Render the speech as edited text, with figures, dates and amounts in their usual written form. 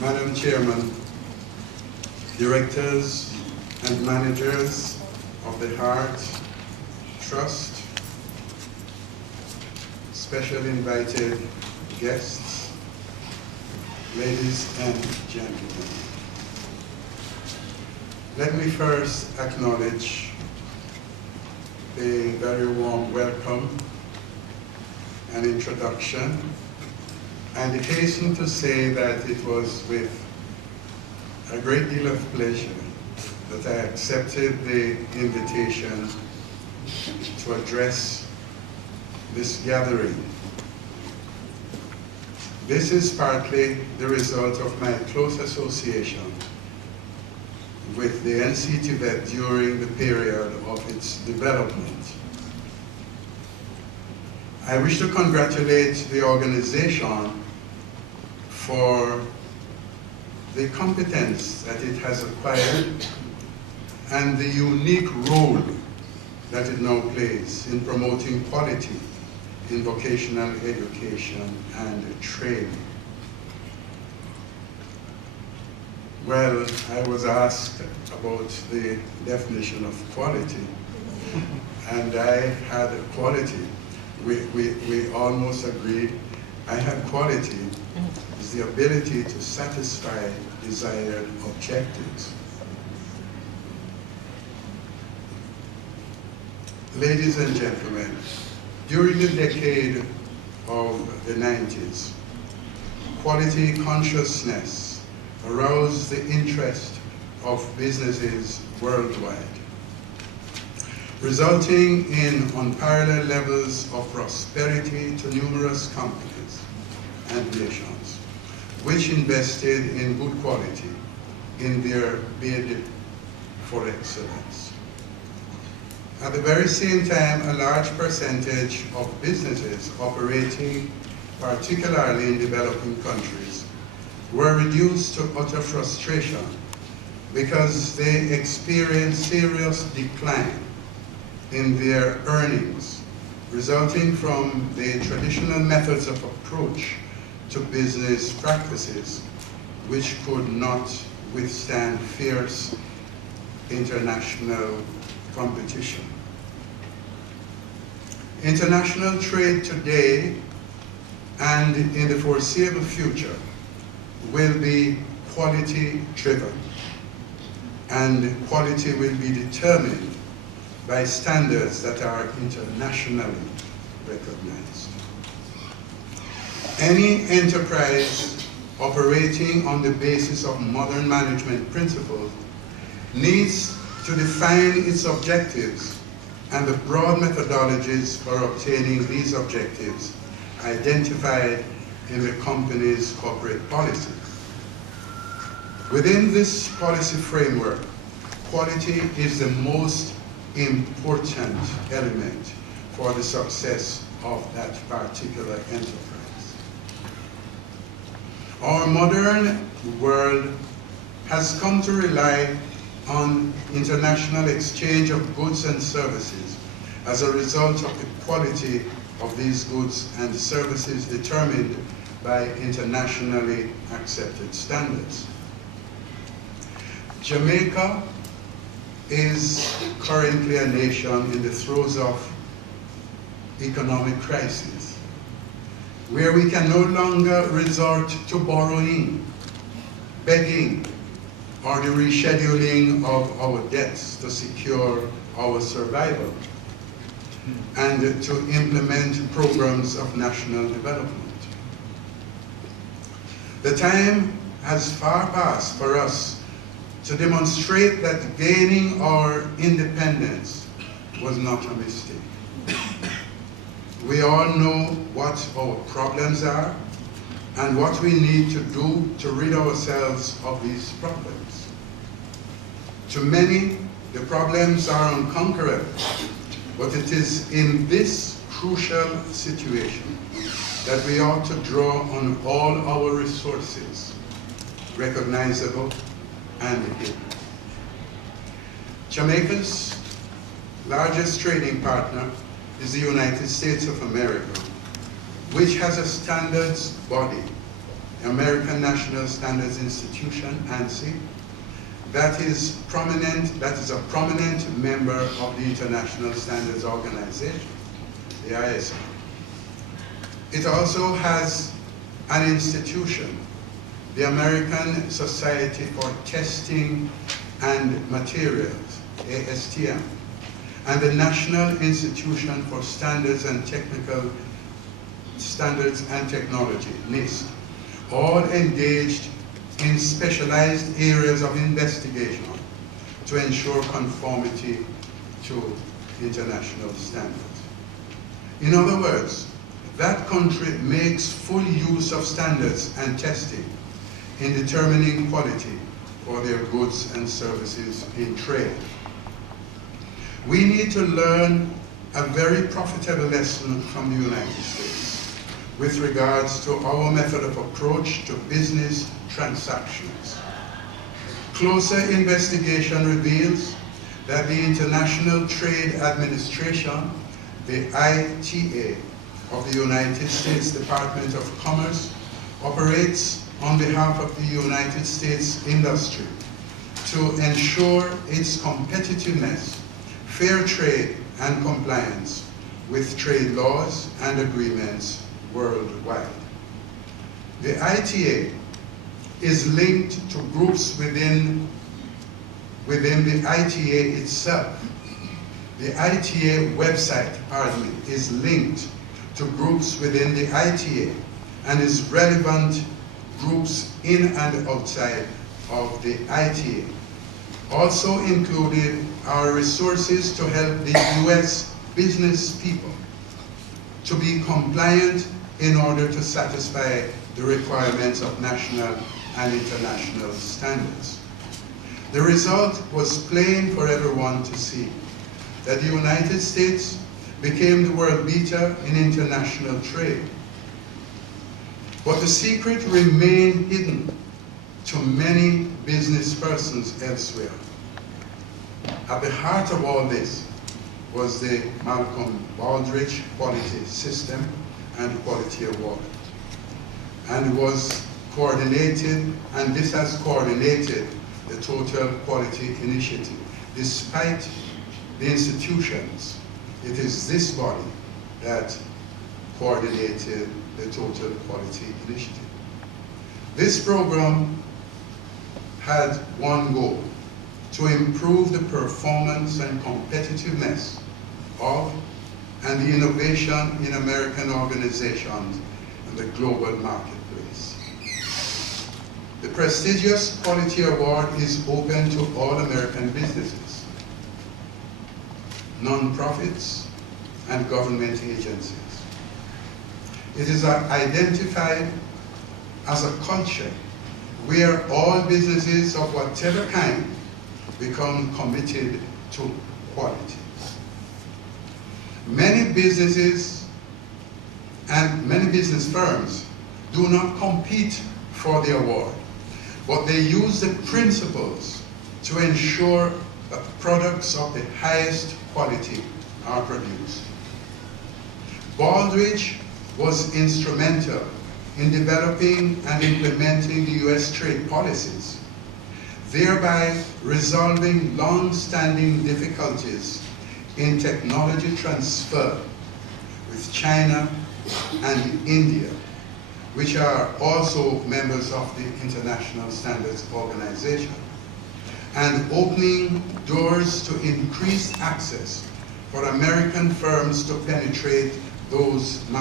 Madam Chairman, directors and managers of the Heart Trust, special invited guests, ladies and gentlemen. Let me first acknowledge the very warm welcome and introduction, and hasten to say that it was with a great deal of pleasure that I accepted the invitation to address this gathering. This is partly the result of my close association with the NCTVET during the period of its development. I wish to congratulate the organization for the competence that it has acquired and the unique role that it now plays in promoting quality in vocational education and training. Well, I was asked about the definition of quality, and I had quality. We almost agreed. I had quality is the ability to satisfy desired objectives. Ladies and gentlemen, during the decade of the 90s, quality consciousness aroused the interest of businesses worldwide, resulting in unparalleled levels of prosperity to numerous companies and nations, which invested in good quality in their bid for excellence. At the very same time, a large percentage of businesses operating, particularly in developing countries, were reduced to utter frustration because they experienced serious decline in their earnings, resulting from the traditional methods of approach to business practices, which could not withstand fierce international competition. International trade today and in the foreseeable future will be quality driven, and quality will be determined by standards that are internationally recognized. Any enterprise operating on the basis of modern management principles needs to define its objectives and the broad methodologies for obtaining these objectives identified in the company's corporate policy. Within this policy framework, quality is the most important element for the success of that particular enterprise. Our modern world has come to rely on international exchange of goods and services as a result of the quality of these goods and services determined by internationally accepted standards. Jamaica is currently a nation in the throes of economic crisis, where we can no longer resort to borrowing, begging, or the rescheduling of our debts to secure our survival, and to implement programs of national development. The time has far passed for us to demonstrate that gaining our independence was not a mistake. We all know what our problems are and what we need to do to rid ourselves of these problems. To many, the problems are unconquerable, but it is in this crucial situation that we ought to draw on all our resources, recognizable and hidden. Jamaica's largest trading partner is the United States of America, which has a standards body American National Standards Institution, ANSI, that is a prominent member of the International Standards Organization, the ISO. It also has an institution, the American Society for Testing and Materials, ASTM, and the National Institution for Standards and Technology, NIST, all engaged in specialized areas of investigation to ensure conformity to international standards. In other words, that country makes full use of standards and testing in determining quality for their goods and services in trade. We need to learn a very profitable lesson from the United States with regards to our method of approach to business transactions. Closer investigation reveals that the International Trade Administration, the ITA, of the United States Department of Commerce, operates on behalf of the United States industry to ensure its competitiveness, fair trade, and compliance with trade laws and agreements worldwide. The ITA is linked to groups within the ITA itself. The ITA website, is linked to groups within the ITA and is relevant groups in and outside of the ITA. Also included are resources to help the US business people to be compliant in order to satisfy the requirements of national and international standards. The result was plain for everyone to see, that the United States became the world beater in international trade. But the secret remained hidden to many business persons elsewhere. At the heart of all this was the Malcolm Baldrige Quality System and Quality Award, and was coordinated, and this has coordinated the Total Quality Initiative. Despite the institutions, it is this body that coordinated the Total Quality Initiative. This program had one goal: to improve the performance and competitiveness of and the innovation in American organizations in the global marketplace. The prestigious Quality Award is open to all American businesses, non-profits, and government agencies. It is identified as a culture where all businesses of whatever kind become committed to quality. Many businesses and many business firms do not compete for the award, but they use the principles to ensure that products of the highest quality are produced. Baldrige was instrumental in developing and implementing the US trade policies, thereby resolving long-standing difficulties in technology transfer with China and India, which are also members of the International Standards Organization, and opening doors to increased access for American firms to penetrate those markets.